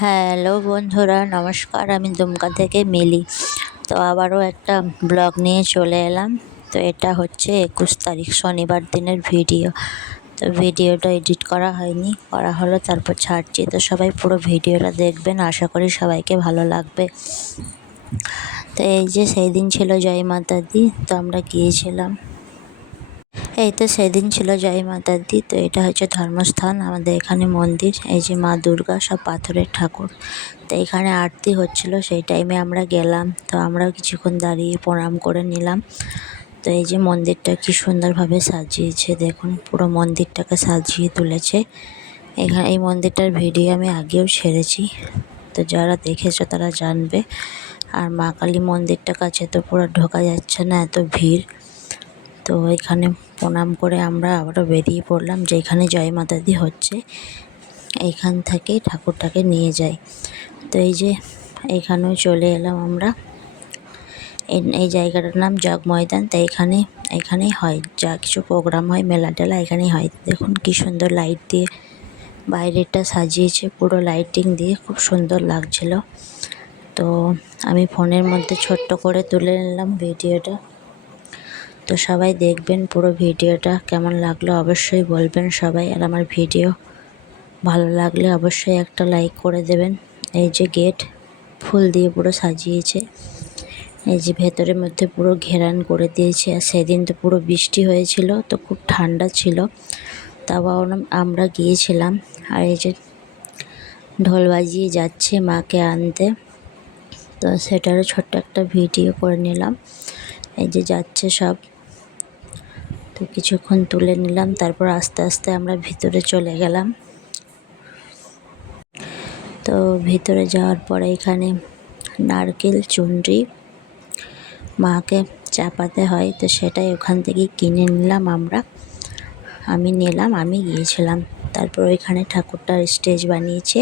Hello বন্ধুরা, নমস্কার। আমি দুমকা থেকে মিলি। তো আবারও একটা ব্লগ নিয়ে চলে এলাম। তো এটা হচ্ছে 21 তারিখ শনিবার দিনের ভিডিও। তো ভিডিওটা এডিট করা হয়নি, করা হলো তারপর ছাড়ছি। তো সবাই পুরো ভিডিওটা দেখবেন, আশা করি সবাইকে ভালো লাগবে। তো এই যে সেই দিন ছিল জয় মাতা দি, তো আমরা গিয়েছিলাম। এই তো সেদিন ছিল জয় মাতা দি। তো এটা হচ্ছে ধর্মস্থান, আমাদের এখানে মন্দির। এই যে মা দুর্গা, সব পাথরের ঠাকুর। তো এখানে আরতি হচ্ছিল, সেই টাইমে আমরা গেলাম। তো আমরাও কিছুক্ষণ দাঁড়িয়ে প্রণাম করে নিলাম। তো এই যে মন্দিরটা কি সুন্দরভাবে সাজিয়েছে, দেখুন পুরো মন্দিরটাকে সাজিয়ে তুলেছে। এখানে এই মন্দিরটার ভিডিও আমি আগেও ছেড়েছি, তো যারা দেখেছো তারা জানবে। আর মা কালী মন্দিরটার কাছে তো পুরো ঢোকা যাচ্ছে না, এত ভিড়। তো এখানে প্রণাম করে আমরা আবারও বেরিয়ে পড়লাম, যেখানে জয় মাতা দি হচ্ছে এইখান থেকেই ঠাকুরটাকে নিয়ে যাই। তো এই যে এইখানেও চলে এলাম আমরা। এই জায়গাটার নাম জগ ময়দান। তো এখানেই হয় যা কিছু প্রোগ্রাম হয়, মেলা টেলা এখানেই হয়। দেখুন কি সুন্দর লাইট দিয়ে বাইরেটা সাজিয়েছে, পুরো লাইটিং দিয়ে খুব সুন্দর লাগছিল। তো আমি ফোনের মধ্যে ছোট্ট করে তুলে নিলাম ভিডিওটা। তো সবাই দেখবেন পুরো ভিডিওটা, কেমন লাগলো অবশ্যই বলবেন সবাই। আর আমার ভিডিও ভালো লাগলে অবশ্যই একটা লাইক করে দেবেন। এই যে গেট ফুল দিয়ে পুরো সাজিয়েছে, এই যে ভেতরের মধ্যে পুরো ঘেরান করে দিয়েছে। আর সেদিন তো পুরো বৃষ্টি হয়েছিল, তো খুব ঠান্ডা ছিল, তাও আমরা গিয়েছিলাম। আর এই যে ঢোল বাজিয়ে যাচ্ছে মাকে আনতে, তো সেটারও ছোট্ট একটা ভিডিও করে নিলাম। এই যে যাচ্ছে সব, তো কিছুক্ষণ তুলে নিলাম। তারপর আস্তে আস্তে আমরা ভিতরে চলে গেলাম। তো ভিতরে যাওয়ার পরে এখানে নারকেল চুনরি মাকে চাপাতে হয়, তো সেটাই ওখান থেকে কিনে নিলাম আমি গিয়েছিলাম। তারপর ওইখানে ঠাকুরটার স্টেজ বানিয়েছে,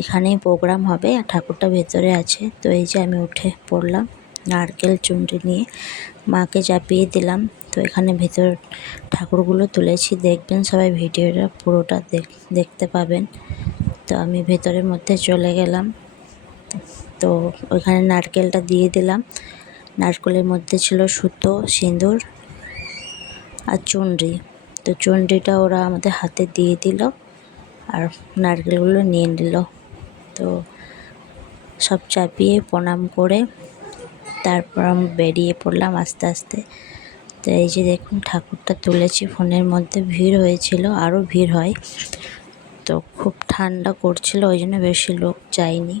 এখানেই প্রোগ্রাম হবে আর ঠাকুরটা ভেতরে আছে। তো এই যে আমি উঠে পড়লাম, নারকেল চুনরি নিয়ে মাকে চাপিয়ে দিলাম। তো এখানে ভেতর ঠাকুরগুলো তুলেছি, দেখবেন সবাই ভিডিওটা পুরোটা দেখতে পাবেন। তো আমি ভেতরের মধ্যে চলে গেলাম। তো ওইখানে নারকেলটা দিয়ে দিলাম। নারকেলের মধ্যে ছিল সুতো, সিঁদুর আর চুনরি। তো চুনরিটা ওরা আমাদের হাতে দিয়ে দিল আর নারকেলগুলো নিয়ে নিল। তো সব চাপিয়ে প্রণাম করে তারপর আমরা বেরিয়ে পড়লাম আস্তে আস্তে। তো এই যে দেখুন ঠাকুরটা তুলেছি ফোনের মধ্যে, ভিড় হয়েছিল, আরও ভিড় হয়। তো খুব ঠান্ডা করছিল, ওই জন্য বেশি লোক যায়নি।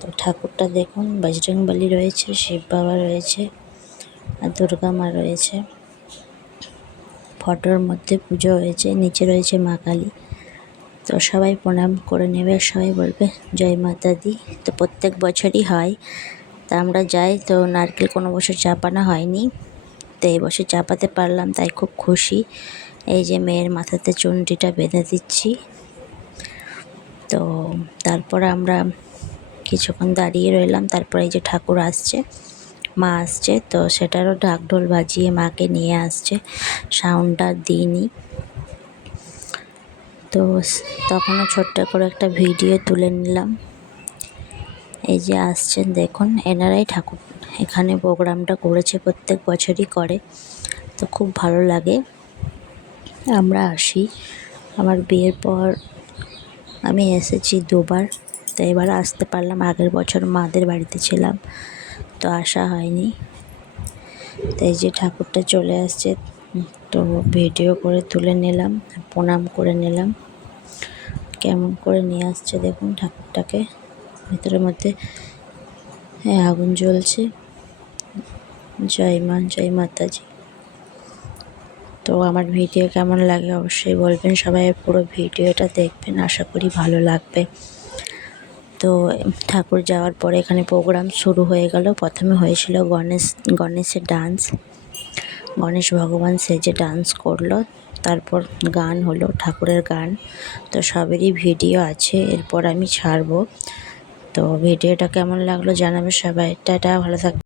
তো ঠাকুরটা দেখুন, বজরংবলী রয়েছে, শিব বাবা রয়েছে আর দুর্গা মা রয়েছে। ফটোর মধ্যে পুজো হয়েছে, নিচে রয়েছে মা কালী। তো সবাই প্রণাম করে নেবে, সবাই বলবে জয় মাতা দি। তো প্রত্যেক বছরই হয়, তা আমরা যাই। তো নারকেল কোনো বছর চাপানো হয়নি, তো এই বছর চাপাতে পারলাম, তাই খুব খুশি। এই যে মেয়ের মাথাতে চুনরিটা বেঁধে দিচ্ছি। তো তারপর আমরা কিছুক্ষণ দাঁড়িয়ে রইলাম। তারপর এই যে ঠাকুর আসছে, মা আসছে, তো সেটারও ঢাকঢোল বাজিয়ে মাকে নিয়ে আসছে, সাউন্ডটা দিইনি। তো তখনও ছোট্ট করে একটা ভিডিও তুলে নিলাম। এই যে আসছেন দেখুন, এনারাই ঠাকুর এখানে প্রোগ্রামটা করেছে, প্রত্যেক বছরই করে। তো খুব ভালো লাগে, আমরা আসি। আমার বিয়ের পর আমি এসেছি দুবার, তো এবার আসতে পারলাম। আগের বছর মাদের বাড়িতে ছিলাম, তো আসা হয়নি। তো এই যে ঠাকুরটা চলে আসছে, তো ভিডিও করে তুলে নিলাম, প্রণাম করে নিলাম। কেমন করে নিয়ে আসছে দেখুন ঠাকুরটাকে, ভিতরের মধ্যে আগুন জ্বলছে। জয় মা, জয় মাতাজি। তো আমার ভিডিও কেমন লাগে অবশ্যই বলবেন, সবাই পুরো ভিডিওটা দেখবেন, আশা করি ভালো লাগবে। তো ঠাকুর যাওয়ার পরে এখানে প্রোগ্রাম শুরু হয়ে গেল। প্রথমে হয়েছিল গণেশের ডান্স, গণেশ ভগবান সেজে ডান্স করলো। তারপর গান হলো, ঠাকুরের গান। তো সবেরই ভিডিও আছে, এরপর আমি ছাড়বো। তো ভিডিওটা কেমন লাগলো জানাবে সবাই। টাটা, ভালো থাকবে।